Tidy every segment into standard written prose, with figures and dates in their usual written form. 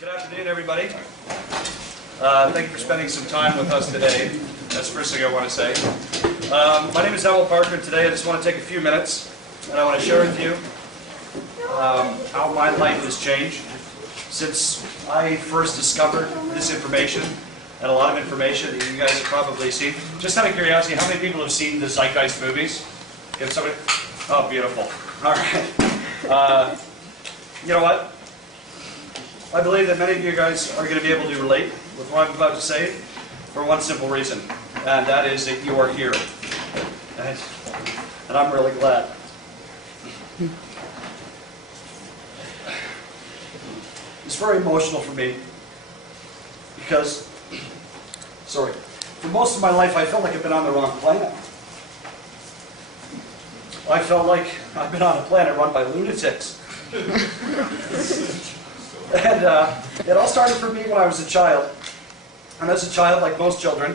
Good afternoon, everybody. Thank you for spending some time with us today. That's the first thing I want to say. My name is Emil Parker, and today I just want to take a few minutes, and I want to share with you how my life has changed since I first discovered this information, and a lot of information that you guys have probably seen. Just out of curiosity, how many people have seen the Zeitgeist movies? Get somebody? Oh, beautiful. All right. You know what? I believe that many of you guys are going to be able to relate with what I'm about to say for one simple reason, and that is that you are here. And I'm really glad. It's very emotional for me because, for most of my life I felt like I've been on the wrong planet. I felt like I've been on a planet run by lunatics. And it all started for me when I was a child. And as a child, like most children,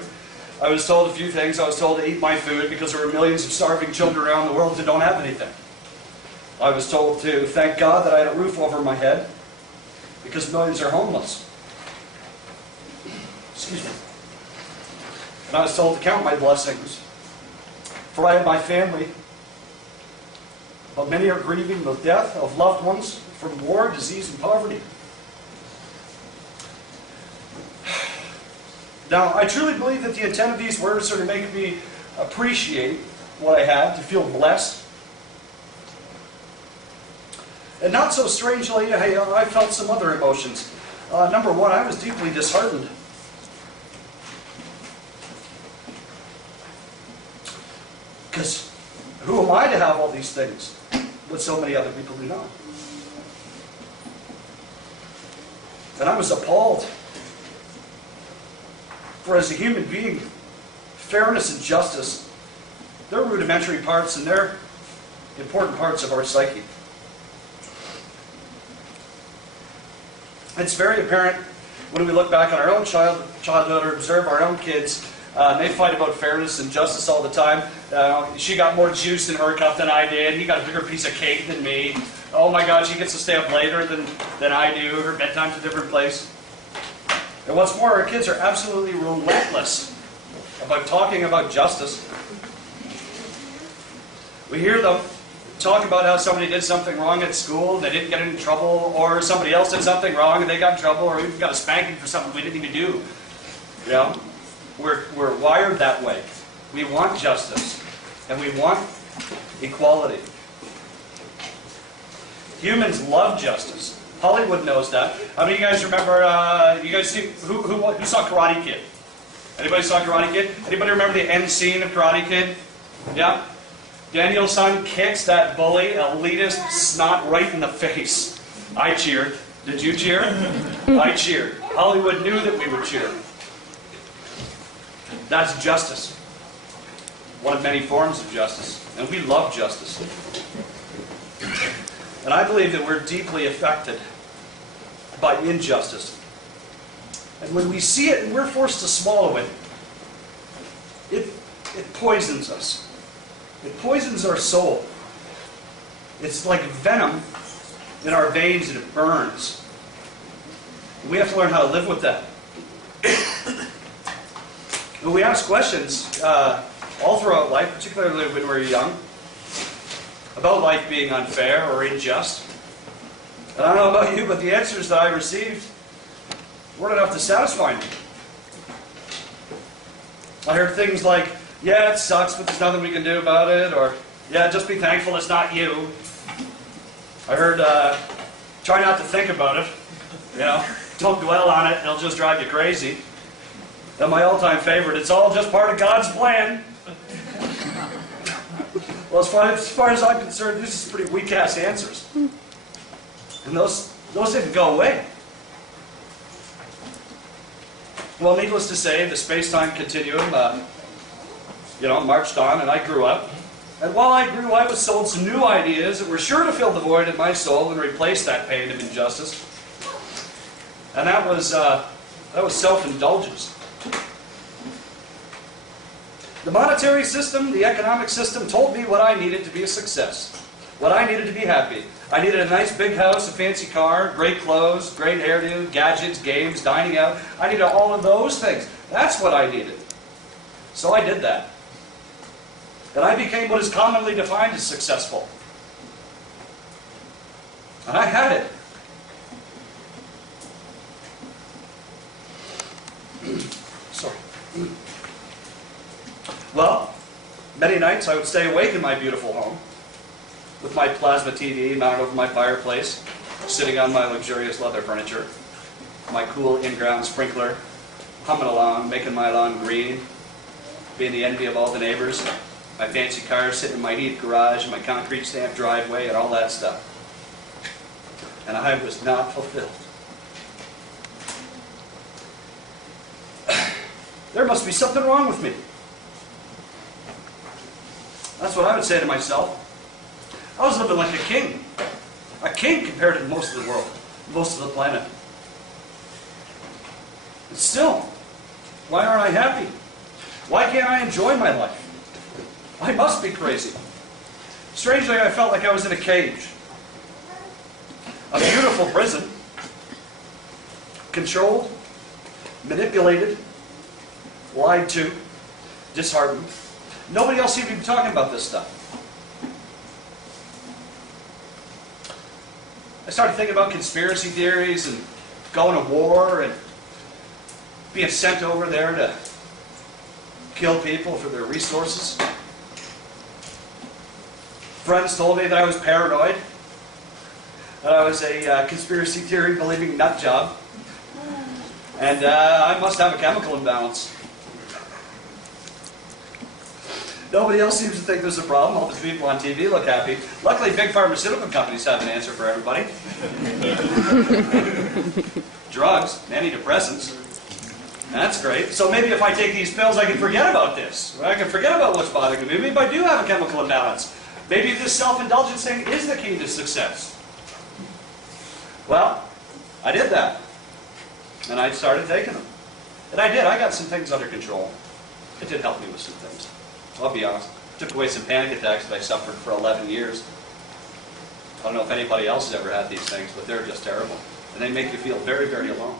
I was told a few things. I was told to eat my food because there were millions of starving children around the world who don't have anything. I was told to thank God that I had a roof over my head because millions are homeless. Excuse me. And I was told to count my blessings, for I have my family, but many are grieving the death of loved ones from war, disease, and poverty. Now, I truly believe that the intent of these words are to make me appreciate what I had, to feel blessed. And not so strangely, I felt some other emotions. Number one, I was deeply disheartened. Because who am I to have all these things, but so many other people do not? And I was appalled. For as a human being, fairness and justice, they're rudimentary parts and they're important parts of our psyche. It's very apparent when we look back on our own childhood or observe our own kids. They fight about fairness and justice all the time. She got more juice in her cup than I did. He got a bigger piece of cake than me. Oh my God, she gets to stay up later than I do. Her bedtime's a different place. And what's more, our kids are absolutely relentless about talking about justice. We hear them talk about how somebody did something wrong at school and they didn't get into trouble, or somebody else did something wrong and they got in trouble, or even got a spanking for something we didn't even do. You know? We're wired that way. We want justice, and we want equality. Humans love justice. Hollywood knows that. How many of you guys remember, you guys see, who saw Karate Kid? Anybody saw Karate Kid? Anybody remember the end scene of Karate Kid? Yeah? Daniel's son kicks that bully, elitist snot right in the face. I cheered. Did you cheer? I cheered. Hollywood knew that we would cheer. That's justice. One of many forms of justice. And we love justice. And I believe that we're deeply affected by injustice. And when we see it and we're forced to swallow it, it poisons us. It poisons our soul. It's like venom in our veins and it burns. And we have to learn how to live with that. And we ask questions all throughout life, particularly when we're young, about life being unfair or unjust. And I don't know about you, but the answers that I received weren't enough to satisfy me. I heard things like, yeah, it sucks, but there's nothing we can do about it, or, yeah, just be thankful it's not you. I heard, try not to think about it, you know, don't dwell on it, it'll just drive you crazy. And my all-time favorite, it's all just part of God's plan. Well, as far as I'm concerned, these are pretty weak-ass answers. And those didn't go away. Well, needless to say, the space-time continuum, marched on, and I grew up. And while I grew, I was sold some new ideas that were sure to fill the void in my soul and replace that pain of injustice. And that was self-indulgence. The monetary system, the economic system, told me what I needed to be a success. what I needed to be happy. I needed a nice big house, a fancy car, great clothes, great hairdo, gadgets, games, dining out. I needed all of those things. That's what I needed. So I did that. And I became what is commonly defined as successful. And I had it. Sorry. Well, many nights I would stay awake in my beautiful home with my plasma TV mounted over my fireplace, sitting on my luxurious leather furniture, my cool in-ground sprinkler, humming along, making my lawn green, being the envy of all the neighbors, my fancy cars sitting in my heated garage, my concrete stamped driveway, and all that stuff. And I was not fulfilled. There must be something wrong with me. That's what I would say to myself. I was living like a king. A king compared to most of the world, most of the planet. And still, why aren't I happy? Why can't I enjoy my life? I must be crazy. Strangely, I felt like I was in a cage. A beautiful prison. Controlled, manipulated, lied to, disheartened. Nobody else seemed to be talking about this stuff. I started thinking about conspiracy theories and going to war and being sent over there to kill people for their resources. Friends told me that I was paranoid, that I was a conspiracy theory believing nut job, and I must have a chemical imbalance. Nobody else seems to think there's a problem. All the people on TV look happy. Luckily, big pharmaceutical companies have an answer for everybody. Drugs, antidepressants. That's great. So maybe if I take these pills, I can forget about this. I can forget about what's bothering me. Maybe I do have a chemical imbalance. Maybe this self-indulgence thing is the key to success. Well, I did that. And I started taking them. And I did. I got some things under control. It did help me with some things. I'll be honest. It took away some panic attacks that I suffered for 11 years. I don't know if anybody else has ever had these things, but they're just terrible. And they make you feel very, very alone.